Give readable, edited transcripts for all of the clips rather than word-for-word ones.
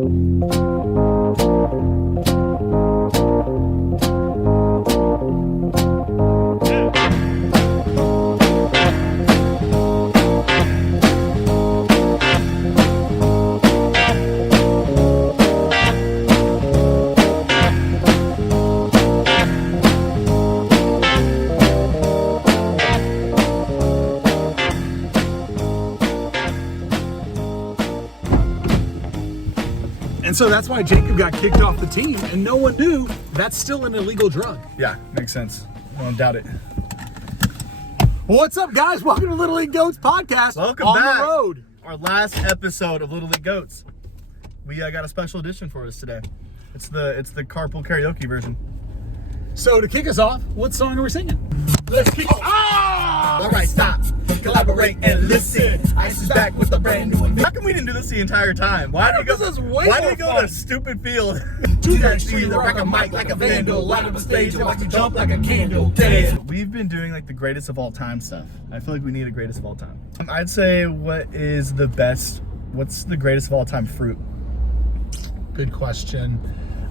And so that's why Jacob got kicked off the team, and no one knew that's still an illegal drug. Yeah, makes sense. I don't doubt it. Well, what's up, guys? Welcome to Little League Goats podcast. Welcome on back. the road. Our last episode of Little League Goats. We got a special edition for us today. It's the carpool karaoke version. So to kick us off, what song are we singing? Let's kick it off. All right, stop. Collaborate and listen. Ice is back with a brand new one. How come we didn't do this the entire time? Why did we go to stupid field? Two trees that rock a mic like a vandal, light up a stage and watch you jump like a candle. Damn. We've been doing like the greatest of all time stuff. I feel like we need a greatest of all time. I'd say what's the greatest of all time fruit? Good question.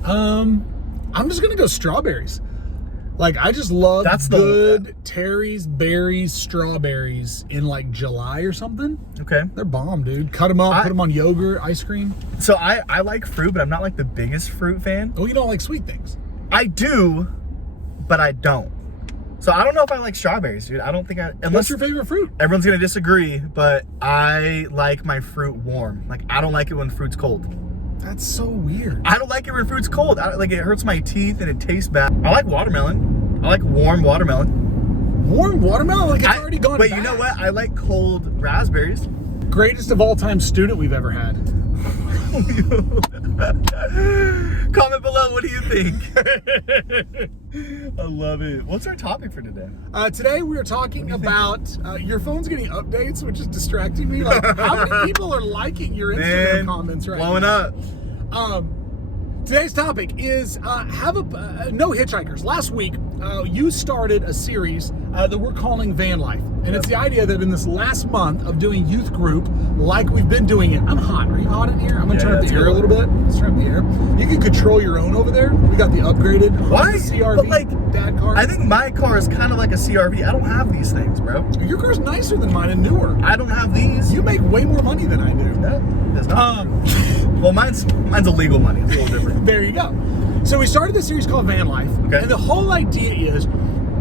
I'm just gonna go strawberries. Like, I just love good Terry's berries, strawberries in like July or something. Okay. They're bomb, dude. Cut them up, put them on yogurt, ice cream. So I like fruit, but I'm not like the biggest fruit fan. Oh, you don't like sweet things? I do, but I don't. So I don't know if I like strawberries, dude. I don't think What's your favorite fruit? Everyone's gonna disagree, but I like my fruit warm. Like, I don't like it when fruit's cold. That's so weird. I don't like it when fruit's cold. Like, it hurts my teeth and it tastes bad. I like watermelon. I like warm watermelon. Warm watermelon? Like, it's already gone Wait, bad. you know what? I like cold raspberries. Greatest of all time student we've ever had. Comment below, what do you think? I love it. What's our topic for today? Today we are talking about your phone's getting updates, which is distracting me. Like, how many people are liking your Instagram comments right blowing now? up. Today's topic is no hitchhikers. Last week, you started a series that we're calling Van Life. And it's the idea that in this last month of doing youth group, like we've been doing it. I'm hot. Are you hot in here? I'm going to turn up the air a little bit. Let's turn up the air. You can control your own over there. We got the upgraded CRV but like, dad car. I think my car is kind of like a CRV. I don't have these things, bro. Your car's nicer than mine and newer. I don't have these. You make way more money than I do. That's not. Well, mine's illegal money. It's a little different. There you go. So we started this series called Van Life. Okay. And the whole idea is,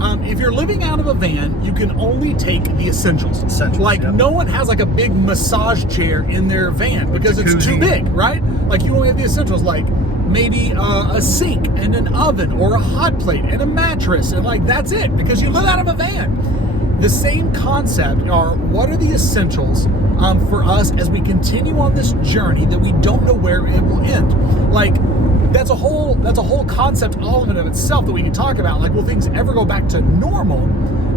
if you're living out of a van, you can only take the essentials. Like, no one has like a big massage chair in their van because it's too big, right? Like, you only have the essentials, like maybe a sink and an oven or a hot plate and a mattress, and like, that's it, because you live out of a van. The same concept are, what are the essentials for us as we continue on this journey that we don't know where it will end? Like, that's a whole concept element of itself that we can talk about. Like, will things ever go back to normal?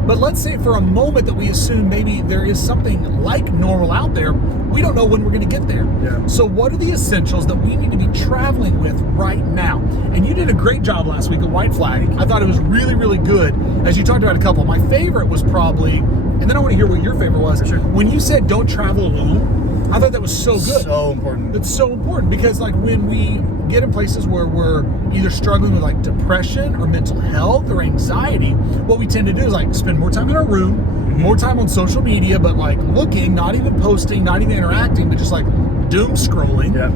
But let's say for a moment that we assume maybe there is something like normal out there, we don't know when we're going to get there. Yeah. So what are the essentials that we need to be traveling with right now? And you did a great job last week at White Flag. I thought it was really, really good. As you talked about a couple, my favorite was probably, and then I want to hear what your favorite was. Sure. When you said don't travel alone, I thought that was so good. So important. It's so important because, like, when we get in places where we're either struggling with like depression or mental health or anxiety, what we tend to do is like spend more time in our room, more time on social media, but like looking, not even posting, not even interacting, but just like doom scrolling. Yeah.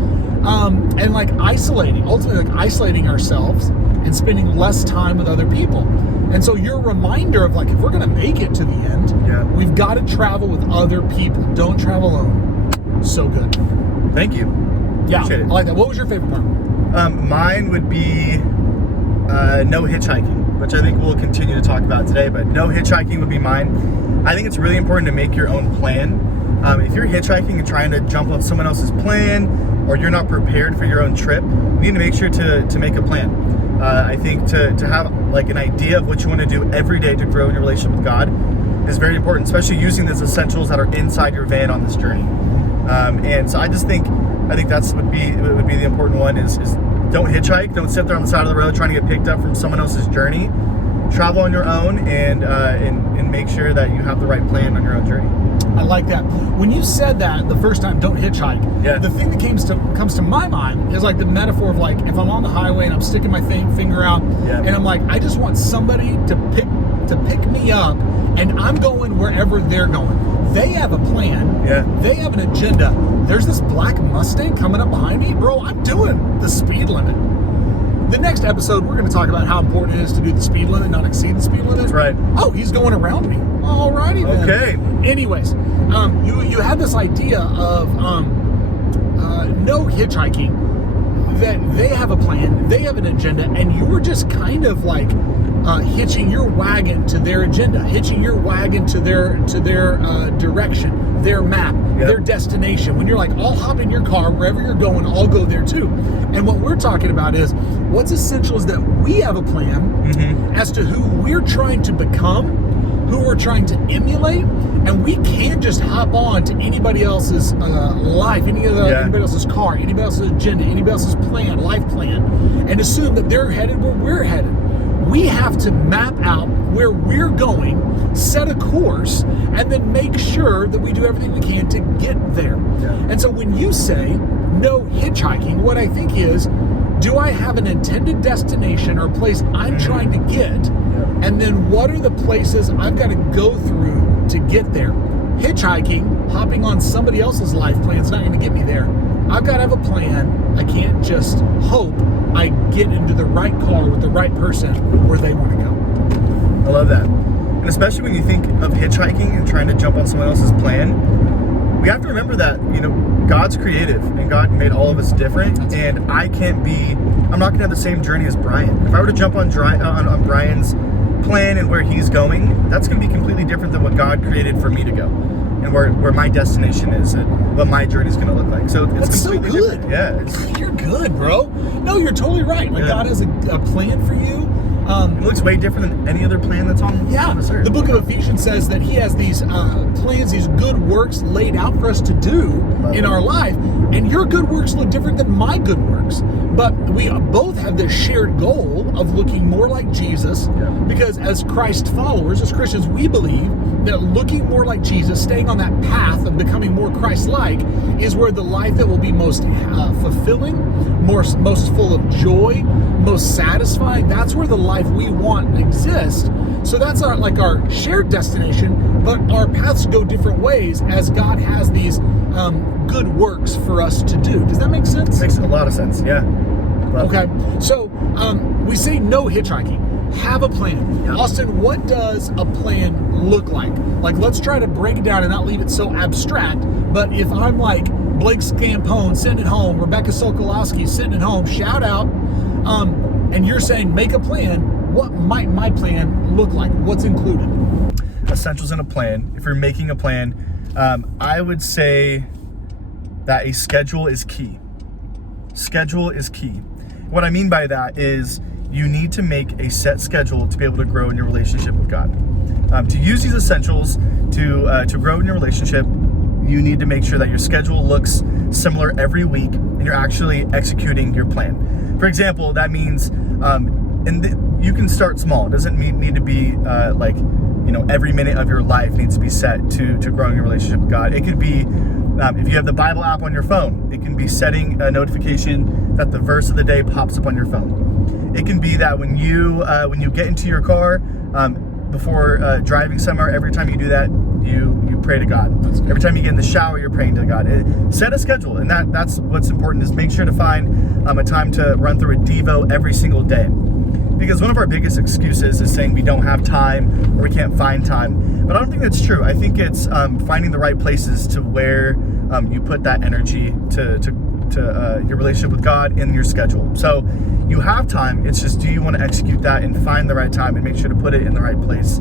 And like ultimately like isolating ourselves and spending less time with other people. And so your reminder of like, if we're going to make it to the end, we've got to travel with other people. Don't travel alone. So good. Thank you. Yeah, Appreciate it. I like that. What was your favorite part? Mine would be no hitchhiking, which I think we'll continue to talk about today, but no hitchhiking would be mine. I think it's really important to make your own plan. If you're hitchhiking and trying to jump on someone else's plan, or you're not prepared for your own trip, you need to make sure to make a plan. I think to have like an idea of what you want to do every day to grow in your relationship with God is very important, especially using these essentials that are inside your van on this journey. And so I think that's would be the important one is don't hitchhike, don't sit there on the side of the road trying to get picked up from someone else's journey. Travel on your own and make sure that you have the right plan on your own journey. I like that. When you said that the first time, don't hitchhike. Yeah. The thing that comes to my mind is like the metaphor of like if I'm on the highway and I'm sticking my finger out, and I'm like, I just want somebody to pick me up, and I'm going wherever they're going. They have a plan. Yeah. They have an agenda. There's this black Mustang coming up behind me, bro. I'm doing the speed limit. The next episode, we're going to talk about how important it is to do the speed limit, not exceed the speed limit. That's right. Oh, he's going around me. Alrighty then. Okay. Anyways, you had this idea of no hitchhiking. That they have a plan, they have an agenda, and you were just kind of like hitching your wagon to their agenda, hitching your wagon to their direction, their map, their destination. When you're like, I'll hop in your car wherever you're going, I'll go there too. And what we're talking about is what's essential is that we have a plan as to who we're trying to become, who we're trying to emulate, and we can't just hop on to anybody else's life, anybody else's car, anybody else's agenda, anybody else's plan, life plan, and assume that they're headed where we're headed. We have to map out where we're going, set a course, and then make sure that we do everything we can to get there. And so when you say no hitchhiking, what I think is, do I have an intended destination or a place I'm trying to get? And then what are the places I've got to go through to get there? Hitchhiking, hopping on somebody else's life plan is not going to get me there. I've got to have a plan. I can't just hope I get into the right car with the right person where they want to go. I love that. And especially when you think of hitchhiking and trying to jump on someone else's plan, we have to remember that, God's creative and God made all of us different. And I'm not going to have the same journey as Brian. If I were to jump on Brian's plan and where he's going, that's going to be completely different than what God created for me to go, and where my destination is and what my journey is going to look like. So it's that's completely so good. Different. Yeah, you're good, bro. No, you're totally right. Like God has a plan for you. It looks way different than any other plan that's on this earth. The book of Ephesians says that he has these plans, these good works laid out for us to do in our life. And your good works look different than my good works. But we both have this shared goal of looking more like Jesus. Because as Christ followers, as Christians, we believe that looking more like Jesus, staying on that path of becoming more Christ-like, is where the life that will be most fulfilling, most full of joy, most satisfying. That's where the life we want exists. So that's our shared destination, but our paths go different ways as God has these good works for us to do. Does that make sense? Makes a lot of sense, yeah. Okay, so we say no hitchhiking. Have a plan. Yep. Austin, what does a plan look like? Like, let's try to break it down and not leave it so abstract. But if I'm like Blake Scampone sitting at home, Rebecca Sokolowski sitting at home, shout out, and you're saying make a plan, what might my plan look like? What's included? Essentials in a plan. If you're making a plan, I would say that a schedule is key. Schedule is key. What I mean by that is you need to make a set schedule to be able to grow in your relationship with God. To use these essentials to grow in your relationship, you need to make sure that your schedule looks similar every week and you're actually executing your plan. For example, that means you can start small. It doesn't need to be every minute of your life needs to be set to growing your relationship with God. It could be if you have the Bible app on your phone, it can be setting a notification that the verse of the day pops up on your phone. It can be that when you get into your car before driving somewhere, every time you do that, you pray to God. Every time you get in the shower, you're praying to God. Set a schedule, and that's what's important is make sure to find a time to run through a Devo every single day. Because one of our biggest excuses is saying we don't have time or we can't find time. But I don't think that's true. I think it's finding the right places to where you put that energy to your relationship with God in your schedule. So you have time. It's just, do you want to execute that and find the right time and make sure to put it in the right place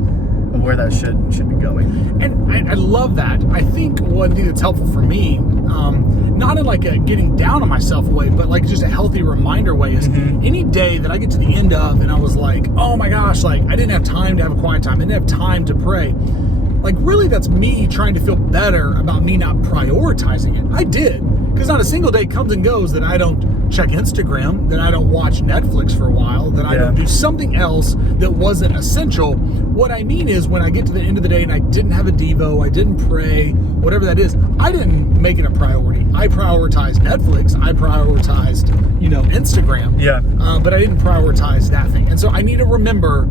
of where that should be going. And I love that. I think one thing that's helpful for me, not in like a getting down on myself way, but like just a healthy reminder way, is any day that I get to the end of and I was like, oh my gosh, like I didn't have time to have a quiet time, I didn't have time to pray. Like really that's me trying to feel better about me not prioritizing it. I did, because not a single day comes and goes that I don't check Instagram, that I don't watch Netflix for a while, that I don't do something else that wasn't essential. What I mean is, when I get to the end of the day and I didn't have a Devo, I didn't pray, whatever that is, I didn't make it a priority. I prioritized Netflix. I prioritized, Instagram. Yeah. But I didn't prioritize that thing. And so I need to remember,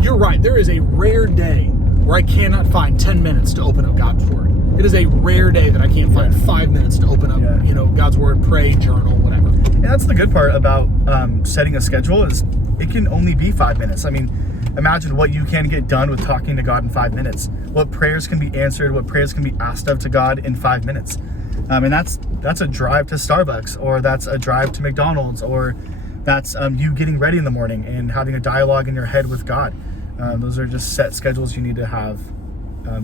you're right, there is a rare day where I cannot find 10 minutes to open up God's Word. It is a rare day that I can't find 5 minutes to open up, God's Word, pray, journal, whatever. And that's the good part about setting a schedule, is it can only be 5 minutes. I mean, imagine what you can get done with talking to God in 5 minutes. What prayers can be answered, what prayers can be asked of to God in 5 minutes. And that's a drive to Starbucks, or that's a drive to McDonald's, or that's you getting ready in the morning and having a dialogue in your head with God. Those are just set schedules you need to have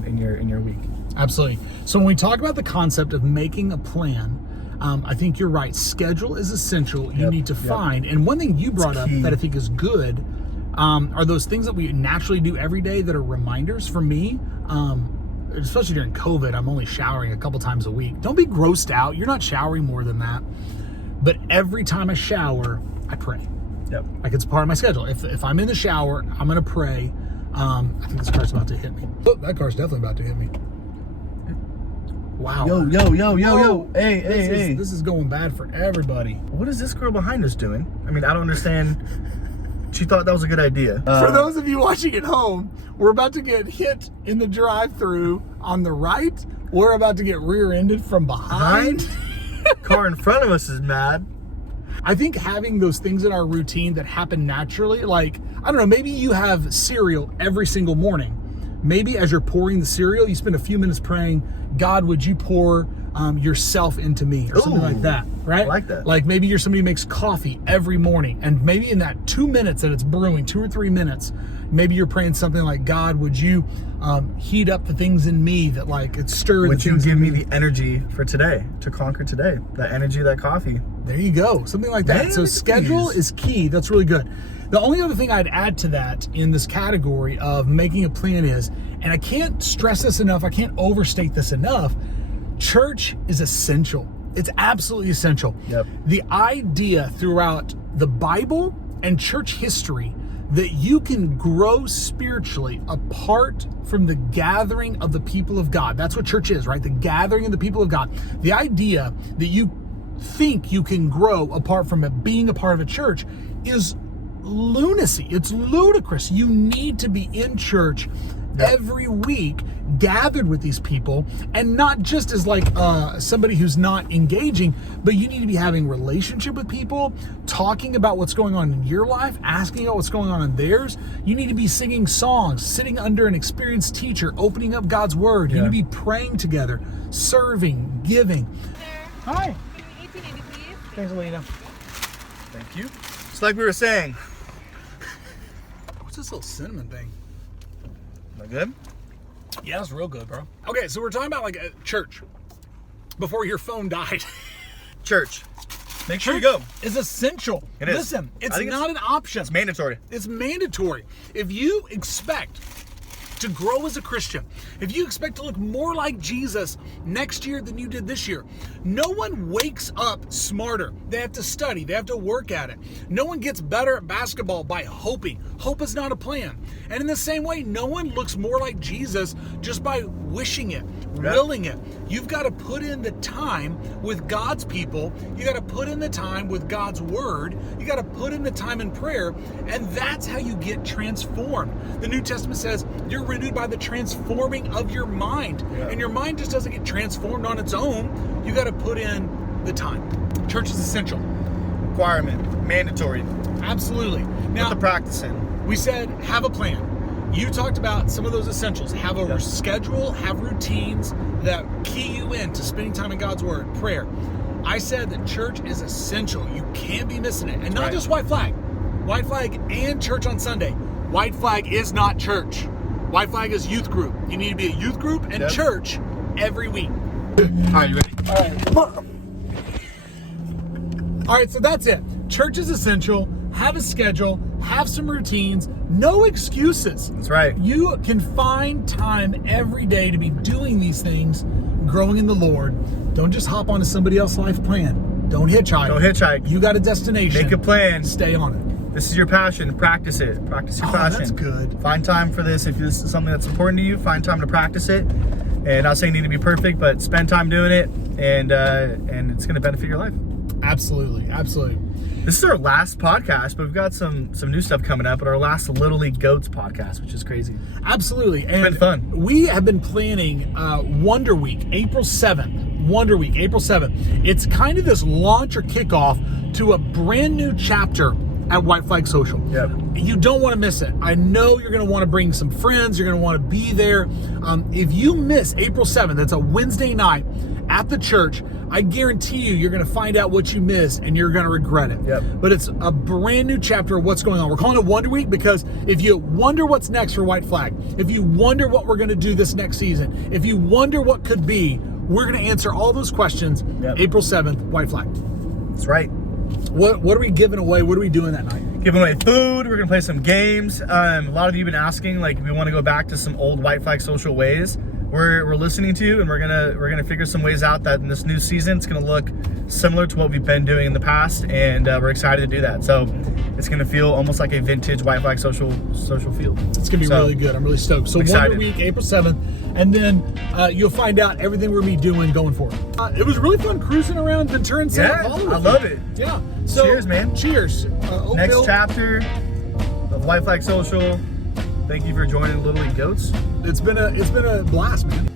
in your week. Absolutely. So when we talk about the concept of making a plan, I think you're right. Schedule is essential. You need to find. And one thing you brought up that I think is good are those things that we naturally do every day that are reminders. For me, especially during COVID, I'm only showering a couple times a week. Don't be grossed out. You're not showering more than that. But every time I shower, I pray. Yep. Like, it's part of my schedule. If I'm in the shower, I'm going to pray. I think this car's about to hit me. Oh, that car's definitely about to hit me. Wow. Yo. Hey. This is going bad for everybody. What is this girl behind us doing? I mean, I don't understand. She thought that was a good idea. For those of you watching at home, we're about to get hit in the drive-thru on the right. We're about to get rear-ended from behind. Car in front of us is mad. I think having those things in our routine that happen naturally, like, I don't know, maybe you have cereal every single morning. Maybe as you're pouring the cereal, you spend a few minutes praying, God, would you pour yourself into me, or something like that, right? I like that. Like, maybe you're somebody who makes coffee every morning, and maybe in that 2 minutes that it's brewing, 2 or 3 minutes, maybe you're praying something like, God, would you heat up the things in me that, like, it stirs. Would you give me the energy for today, to conquer today? That energy, that coffee. There you go. Something like that. So schedule is key. That's really good. The only other thing I'd add to that in this category of making a plan is, and I can't stress this enough, I can't overstate this enough, church is essential. It's absolutely essential. Yep. The idea throughout the Bible and church history that you can grow spiritually apart from the gathering of the people of God. That's what church is, right? The gathering of the people of God. The idea that you think you can grow apart from being a part of a church is lunacy. It's ludicrous. You need to be in church every week, gathered with these people, and not just as like somebody who's not engaging, but you need to be having relationship with people, talking about what's going on in your life, asking about what's going on in theirs. You need to be singing songs, sitting under an experienced teacher, opening up God's Word. You need to be praying together, serving, giving. Hi. Thanks, Alina. Thank you. It's like we were saying. What's this little cinnamon thing? Am I good? Yeah, it's real good, bro. Okay, so we're talking about like a church before your phone died. Church. Make sure you go. It's essential. It is. Listen, it's not an option. It's mandatory. It's mandatory. If you expect to grow as a Christian, if you expect to look more like Jesus next year than you did this year, no one wakes up smarter. They have to study. They have to work at it. No one gets better at basketball by hoping. Hope is not a plan. And in the same way, no one looks more like Jesus just by wishing it, willing it. You've got to put in the time with God's people. You got to put in the time with God's Word. You got to put in the time in prayer. And that's how you get transformed. The New Testament says you're renewed by the transforming of your mind. And your mind just doesn't get transformed on its own. You got to put in the time. Church is essential. Requirement. Mandatory. Absolutely. Now, put the practice in. We said have a plan. You talked about some of those essentials. Have a schedule, have routines that key you into spending time in God's Word, prayer. I said that church is essential. You can't be missing it. And not just White Flag. White Flag and church on Sunday. White Flag is not church. White Flag is youth group. You need to be a youth group and church every week. All right, you ready? All right. All right, so that's it. Church is essential. Have a schedule. Have some routines. No excuses. That's right. You can find time every day to be doing these things, growing in the Lord. Don't just hop onto somebody else's life plan. Don't hitchhike. Don't hitchhike. You got a destination. Make a plan. Stay on it. This is your passion. Practice it. Practice your passion. That's good. Find time for this. If this is something that's important to you, find time to practice it. And not saying you need to be perfect, but spend time doing it, and it's going to benefit your life. Absolutely. Absolutely. This is our last podcast, but we've got some new stuff coming up. But our last Little League Goats podcast, which is crazy. Absolutely. And it's been fun. We have been planning Wonder Week, April 7th. Wonder Week, April 7th. It's kind of this launch or kickoff to a brand new chapter at White Flag Social. Yep. You don't want to miss it. I know you're going to want to bring some friends. You're going to want to be there. If you miss April 7th, it's a Wednesday night at the church, I guarantee you're going to find out what you missed and you're going to regret it. Yep. But it's a brand new chapter of what's going on. We're calling it Wonder Week because if you wonder what's next for White Flag, if you wonder what we're going to do this next season, if you wonder what could be, we're going to answer all those questions. Yep. April 7th, White Flag. That's right. What are we giving away? What are we doing that night? Giving away food. We're gonna play some games. A lot of you have been asking, like, if we want to go back to some old White Flag Social ways. We're listening to you, and we're gonna figure some ways out that in this new season it's gonna look similar to what we've been doing in the past, and we're excited to do that. So it's gonna feel almost like a vintage White Flag Social field. It's gonna be really good. I'm really stoked. So Wonder Week, April 7th, and then you'll find out everything we're gonna be doing going forward. It was really fun cruising around Ventura and St. Paul. I love it. Yeah. So cheers, man. Cheers. Next chapter of White Flag Social. Thank you for joining Little League Goats. It's been a blast, man.